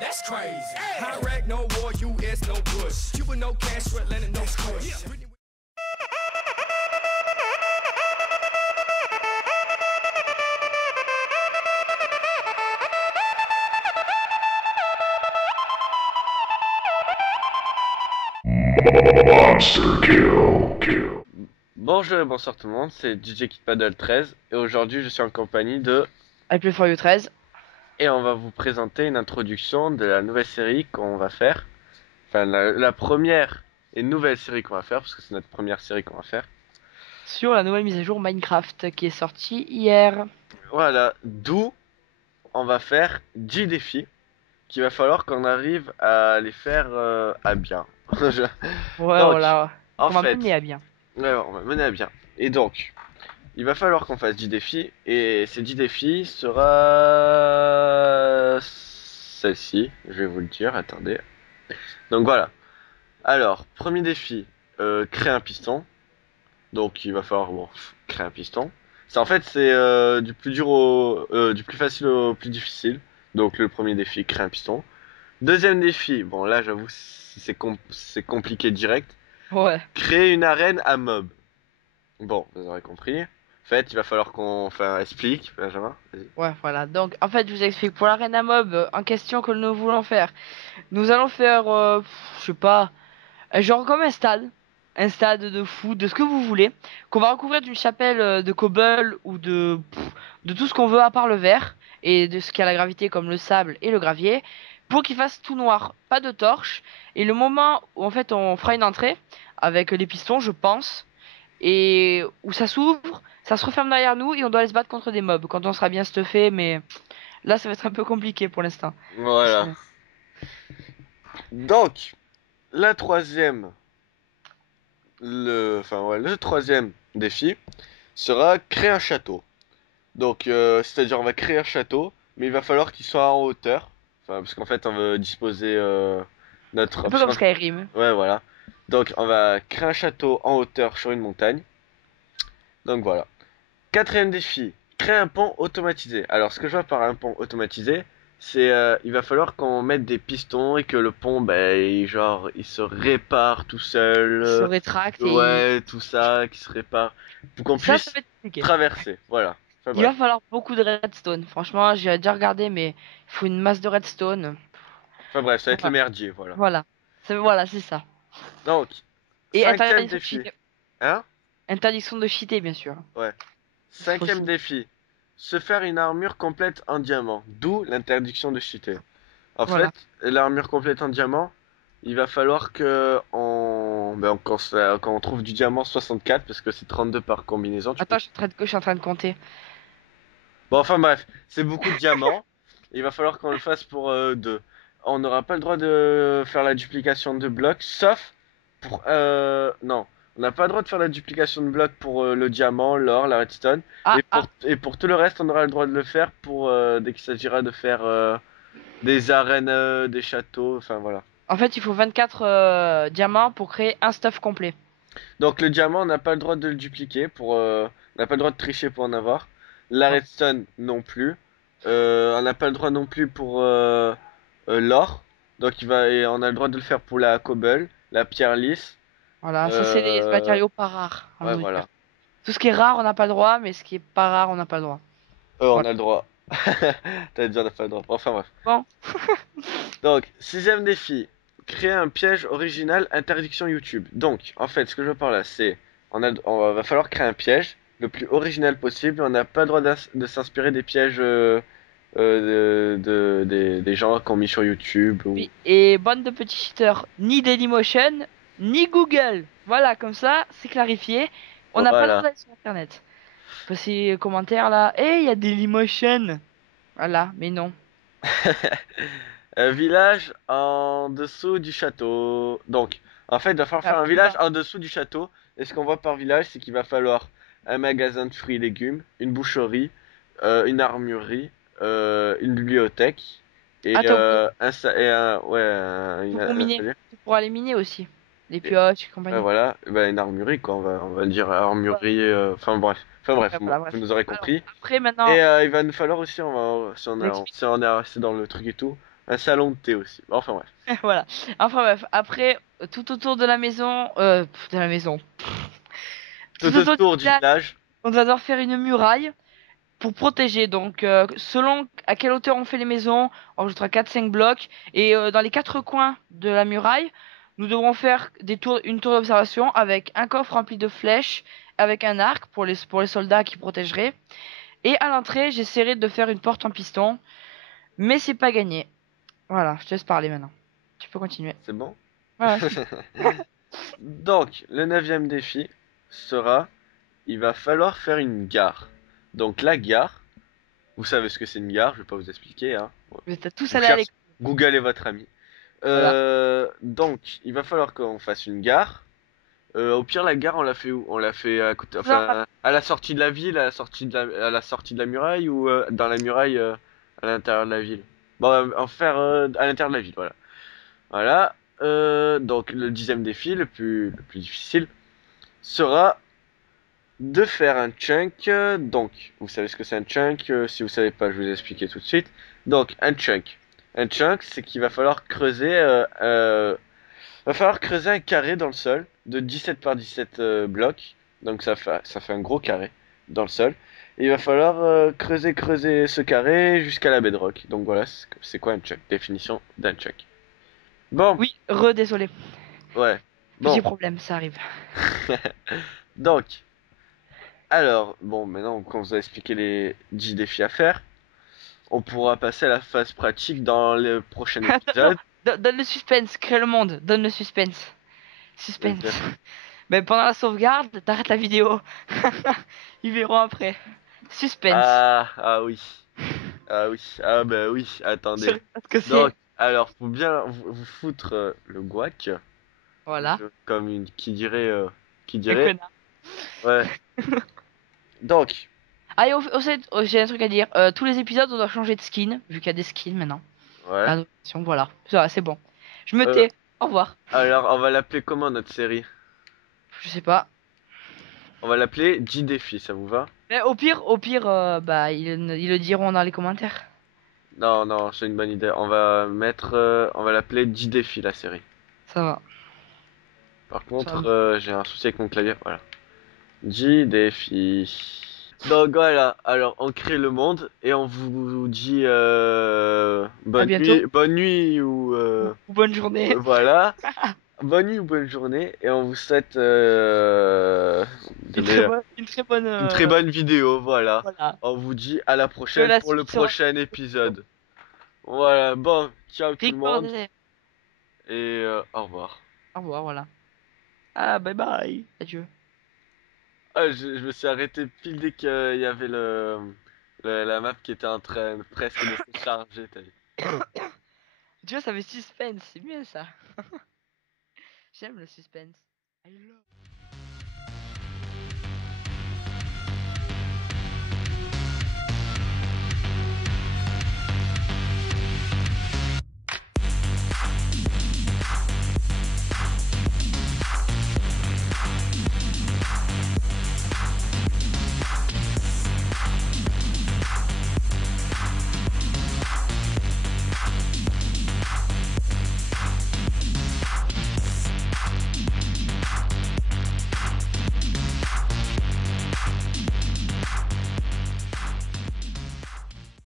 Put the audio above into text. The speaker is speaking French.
That's crazy. High rag, no war, US, no Bush. Cuba, no Castro, Atlanta, no Kush. Monster kill. Bonjour et bonsoir tout le monde, c'est DJ Kid Paddle 13 et aujourd'hui je suis en compagnie de... Avec le For You 13. Et on va vous présenter une introduction de la nouvelle série qu'on va faire. Enfin la première et nouvelle série qu'on va faire, parce que c'est notre première série qu'on va faire. Sur la nouvelle mise à jour Minecraft qui est sortie hier. Voilà, d'où on va faire 10 défis qu'il va falloir qu'on arrive à les faire à bien. Ouais, Donc, voilà. en On va fait, mener à bien. ouais, on va mener à bien. Et donc, il va falloir qu'on fasse 10 défis. Et ces 10 défis sera celle-ci. Je vais vous le dire, attendez. Donc voilà. Alors, premier défi, créer un piston. Donc il va falloir créer un piston. Ça en fait c'est du plus dur du plus facile au plus difficile. Donc le premier défi, créer un piston. Deuxième défi, bon là j'avoue c'est compliqué direct. Ouais. Créer une arène à mob. Bon, vous aurez compris. En fait, il va falloir qu'on explique, Benjamin. Vas-y. Ouais, voilà. Donc, en fait, je vous explique. Pour l'arène à mob en question que nous voulons faire, nous allons faire, je sais pas, genre comme un stade. Un stade de foot, de ce que vous voulez. Qu'on va recouvrir d'une chapelle de cobble ou de tout ce qu'on veut à part le verre. Et de ce qui a la gravité comme le sable et le gravier. Pour qu'il fasse tout noir. Pas de torche. Et le moment où en fait on fera une entrée avec les pistons, je pense. Et où ça s'ouvre, ça se referme derrière nous et on doit aller se battre contre des mobs quand on sera bien stuffé, mais là ça va être un peu compliqué pour l'instant. Voilà. Donc, la troisième, le troisième défi sera créer un château. Donc, c'est-à-dire on va créer un château, mais il va falloir qu'il soit en hauteur. Enfin, parce qu'en fait, on veut disposer notre Un peu comme Skyrim. Ouais, voilà. Donc, on va créer un château en hauteur sur une montagne. Donc voilà. Quatrième défi, créer un pont automatisé. Alors, ce que je vois par un pont automatisé, c'est il va falloir qu'on mette des pistons et que le pont, ben, il se répare tout seul. Il se rétracte et Ouais, tout ça, qui se répare. Pour qu'on ça puisse va être compliqué. traverser. Voilà. Enfin, Il va bref. falloir beaucoup de redstone. Franchement, j'ai déjà regardé, mais il faut une masse de redstone. Enfin bref, ça va être le Voilà. merdier, voilà. Voilà, c'est ça. Donc, Et cinquième interdiction de défi. cheater. Hein? Interdiction de cheater, bien sûr. Ouais. Faut Cinquième défi. Se faire une armure complète en diamant. D'où l'interdiction de cheater. En Voilà. fait, l'armure complète en diamant, il va falloir que quand on trouve du diamant 64, parce que c'est 32 par combinaison. Attends, je suis en train de compter. Bon, enfin bref, c'est beaucoup de diamants. Il va falloir qu'on le fasse pour 2. On n'aura pas le droit de faire la duplication de blocs, sauf pour... non, on n'a pas le droit de faire la duplication de blocs pour le diamant, l'or, la redstone. Ah, Et pour tout le reste, on aura le droit de le faire pour dès qu'il s'agira de faire des arènes, des châteaux, enfin voilà. en fait, il faut 24 diamants pour créer un stuff complet. Donc le diamant, on n'a pas le droit de le dupliquer on n'a pas le droit de tricher pour en avoir. La Non. redstone non plus. On n'a pas le droit non plus pour l'or. Donc et on a le droit de le faire pour la cobble, la pierre lisse. Voilà, ça c'est les Euh, matériaux pas rares, on ouais va dire. voilà. Tout ce qui est rare, on n'a pas le droit, mais ce qui est pas rare, on n'a pas le droit. On Voilà. a le droit. T'as dit on n'a pas le droit. Enfin bref. Bon, Donc, sixième défi. Créer un piège original interdiction YouTube. Donc, en fait, ce que je veux par là, c'est va falloir créer un piège le plus original possible. On n'a pas le droit de s'inspirer des pièges des gens qui ont mis sur YouTube. oui. Et bande de petits cheaters, ni Dailymotion, ni Google. Voilà, comme ça, c'est clarifié. On n'a pas le droit Voilà. d'aller sur Internet. Passer les commentaires là. Eh, il y a Dailymotion. Voilà, mais non. Un village en dessous du château. Donc, en fait, il va falloir Ah, faire un village en dessous du château. Et ce qu'on voit par village, c'est qu'il va falloir un magasin de fruits et légumes, une boucherie, une armurerie, une bibliothèque et Attends, pour un miner. atelier. Pour aller miner aussi. Les Et, pioches et compagnie. voilà, ben, une armurerie quoi, on va le dire Voilà, armurerie. Enfin bref, bon, voilà, vous bref. nous aurez Alors, compris. après, maintenant, Et il va nous falloir aussi, si on est l'explique. si on est resté dans le truc et tout, Un salon de thé aussi. Enfin bref. Voilà. Enfin bref, après, tout autour de la maison, de la maison, tout Tout autour du autour du village, village. on va devoir faire une muraille pour protéger. Donc, selon à quelle hauteur on fait les maisons, on rajoutera 4-5 blocs. Et dans les quatre coins de la muraille, nous devrons faire une tour d'observation avec un coffre rempli de flèches, avec un arc pour les soldats qui protégeraient. Et à l'entrée, j'essaierai de faire une porte en piston, mais c'est pas gagné. Voilà, je te laisse parler maintenant. Tu peux continuer. C'est bon? Voilà. Donc, le neuvième défi sera, il va falloir faire une gare. Donc la gare, vous savez ce que c'est une gare, je vais pas vous expliquer, hein. Vous êtes tous Vous allés à cherchez, l'école. Google est votre ami. Voilà. Donc, il va falloir qu'on fasse une gare. Au pire, la gare, on l'a fait où? On l'a fait à côté, Ça, enfin, à la sortie de la ville, à la sortie de la muraille ou dans la muraille à l'intérieur de la ville. Bon, en faire à l'intérieur de la ville, voilà. Voilà. Donc, le dixième défi, le plus difficile, sera de faire un chunk. Donc, vous savez ce que c'est un chunk. Si vous savez pas, je vais vous expliquer tout de suite. Donc, un chunk. Un chunk, c'est qu'il va falloir creuser. Va falloir creuser un carré dans le sol de 17 par 17 blocs. Donc ça fait un gros carré dans le sol. Et il va falloir creuser ce carré jusqu'à la bedrock. Donc voilà, c'est quoi un chunk? Définition d'un chunk. Bon, oui, désolé. ouais. Petit Bon, problème, ça arrive. donc, alors, bon, maintenant qu'on vous a expliqué les 10 défis à faire, on pourra passer à la phase pratique dans le prochain Attends, non, épisode. donne le suspense, crée le monde, donne le suspense. Suspense. C'est-à-dire- Mais pendant la sauvegarde, t'arrêtes la vidéo. Ils verront après. Suspense. Ah oui. Ah oui. Ah bah oui. Je Attendez. sais pas ce que Donc, c'est. alors, faut bien vous foutre le guac, Voilà. comme une, qui Un dirait, connard. ouais. Donc, Ah, et j'ai un truc à dire. Tous les épisodes, on doit changer de skin, vu qu'il y a des skins maintenant. ouais. La notation, voilà. Ça, c'est bon. Je me Euh, tais. Au revoir. alors, on va l'appeler comment notre série? Je sais pas. On va l'appeler 10 défis, ça vous va? Mais au pire, bah, ils le diront dans les commentaires. Non, non, c'est une bonne idée. On va l'appeler 10 défis la série. Ça va. Par Ça contre, va. j'ai un souci avec mon clavier, voilà. 10 défis. Donc voilà, alors on crée le monde et on vous dit À bientôt. bonne nuit Ou bonne journée. voilà, bonne nuit ou bonne journée et on vous souhaite Une très bonne. une très bonne vidéo, voilà. Voilà. On vous dit à la Que prochaine la pour le suite sera. prochain épisode. Voilà, bon, ciao tout le monde Recordé. et au revoir. Au revoir, voilà. Ah, bye bye. Adieu. Ah, je me suis arrêté pile dès qu'il y avait la map qui était en train presque de se charger, t'as vu. Tu vois, ça fait suspense. C'est mieux ça. J'aime le suspense. I love.